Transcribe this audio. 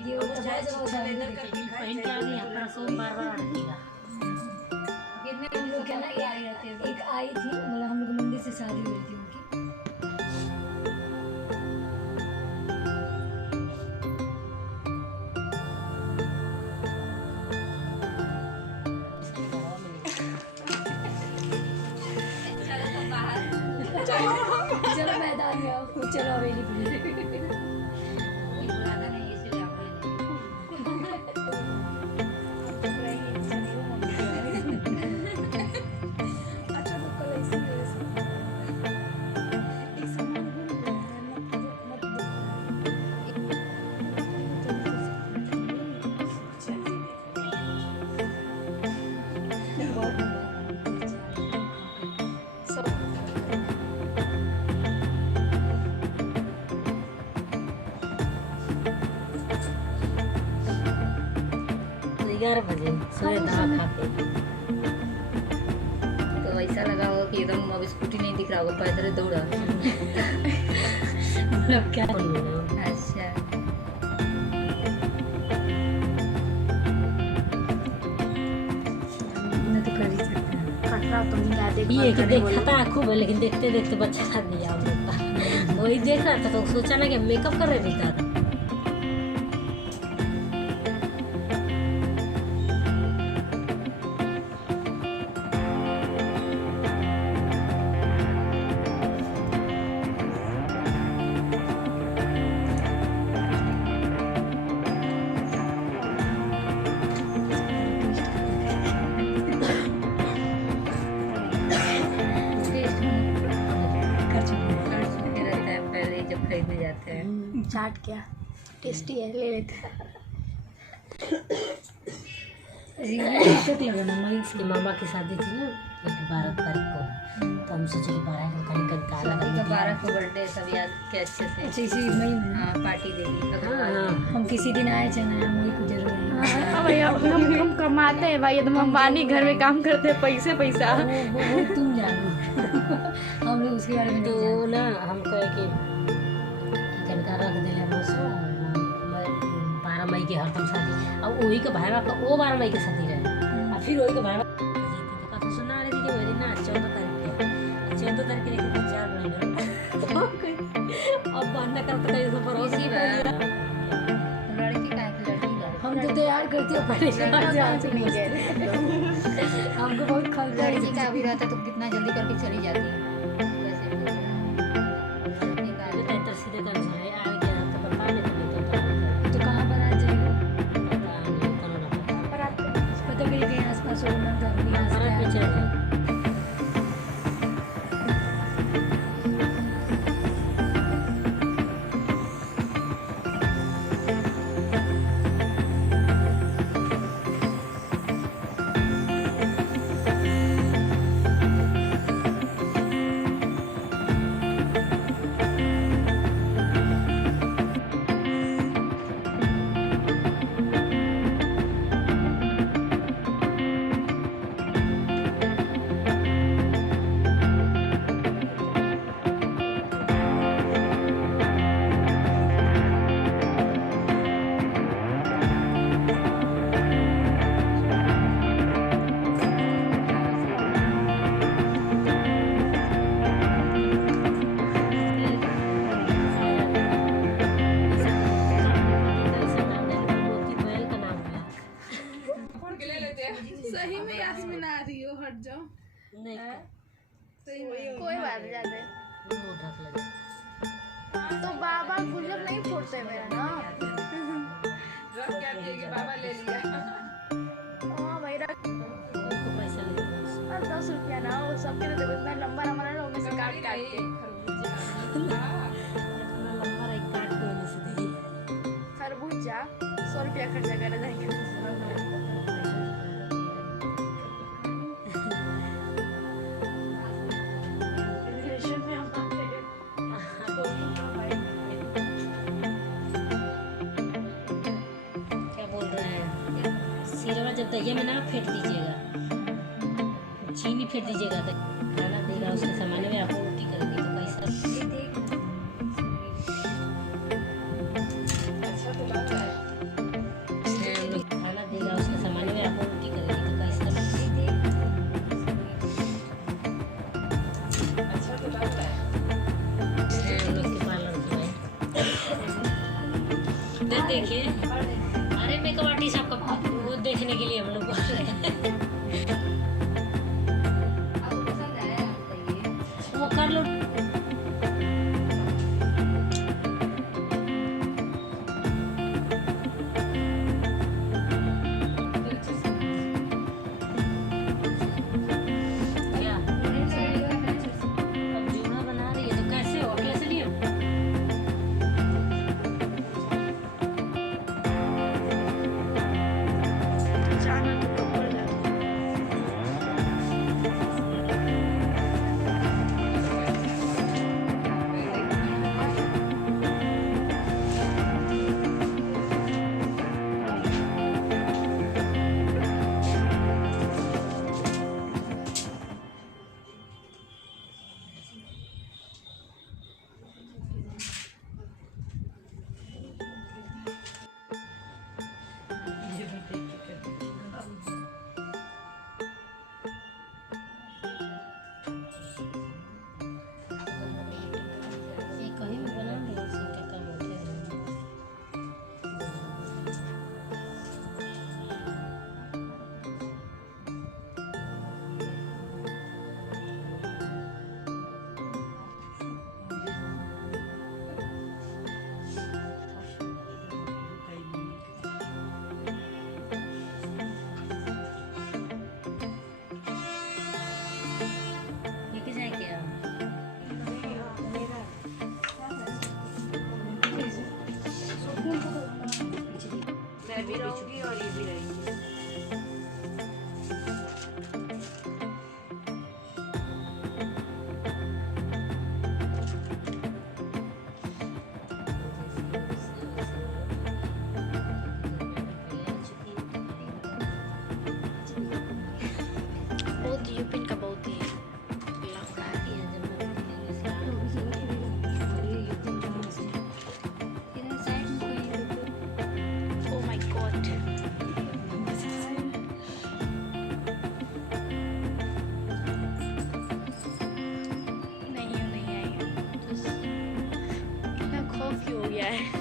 ये वो तो बहुत ज्यादा लेदर करके पहन के आ गई अपना सोम बार आएगा। कितने हम लोग क्या ना एक आई थी, मतलब हम लोग मंदिर से शादी हुई थी उनकी। चलो मैदान में आओ, चलो हवेली पे। बजे सोए था खाते, तो ऐसा लगा हो कि एकदम अब स्कूटी नहीं दिख रहा होगा, पैदल दौड़ा। मतलब क्या बोल रहे हो? अच्छा मैं तो कर ही सकता हूँ। खतरा तो नहीं आते ये कि देखता खूब है, लेकिन देखते देखते बच्चा दिया हम लोग का। वही देख रहा था तो सोचा ना कि मेकअप कर रहे थे। खरीदने जाते हैं। चाट क्या टेस्टी है, ले लेते हैं। दिक्कत लगा ना, मैं इसके मामा की शादी थी ना 12 तारीख को, तो हम सोचे कि 12 को कहीं काला तो 12 को बर्थडे सब याद के अच्छे से। अच्छा इसी मई में हाँ पार्टी देगी। हाँ हम किसी दिन आए चना वही को जरूर हाँ भैया, हम कमाते हैं भाई, एकदम अंबानी घर में काम करते हैं, पैसे पैसा। वो तुम जानो। हम लोग उसके बारे में तो नहीं ना हम कहे कि कनका रख दिले हम उसको 12 मई के हरदम शादी, अब वही का भाई का वो 12 मई के शादी रहे, और फिर वही का भाई का सुना रही थी कि वही ना 14 तारीख के 14 तारीख के लेकर 4 महीने अब बंद कर तो कहीं पर इसी बार लड़की का है, लड़की का हम तो तैयार करते हैं पहले से नहीं गए। हमको बहुत खलता है। लड़की का भी रहता तो कितना जल्दी करके चली जाती है। सीधे कर रहे आ गया तो बता देते तो कहाँ पर आ जाएगा? पर आप पता करिए कहीं आसपास हो ना, तो अपनी यहाँ से पे चले जाए। सही में यास्मीन आ रही हो, हट जाओ। नहीं कोई बात नहीं, जाते तो बाबा गुजर नहीं फोड़ते मेरा ना। बाबा ले लिया। हाँ भाई रख पैसा ले 10 रुपया ना, वो सबके लिए देखो इतना लंबा हमारा ना, उनमें से काट काट के खरबूजा 100 रुपया खर्चा कर जाएंगे। जब दही में ना फेंट दीजिएगा, चीनी फेंट दीजिएगा तो खाना देगा उसके सामान्य में आपको उल्टी करेगी तो कैसा। अच्छा तो लग रहा है। इधर देखिए, अरे मेकअप आर्टिस्ट आपका वो देखने के लिए हम लोग बोल रहे हैं। आपको पसंद आया आप बताइए। वो कर लो। क्या अब जूना बना रही है तो कैसे हो, कैसे लिए हो? अचानक ऊपर जाता है। ये कहीं भी बना लो, इससे क्या काम होते हैं। लेके जाए क्या? मैं भी रहूंगी और ये भी रहेंगी। बहुत यूपिन का बहुत ही लगता है। Oh my God. नहीं आई हूँ। इतना खौफ क्यों हो गया है?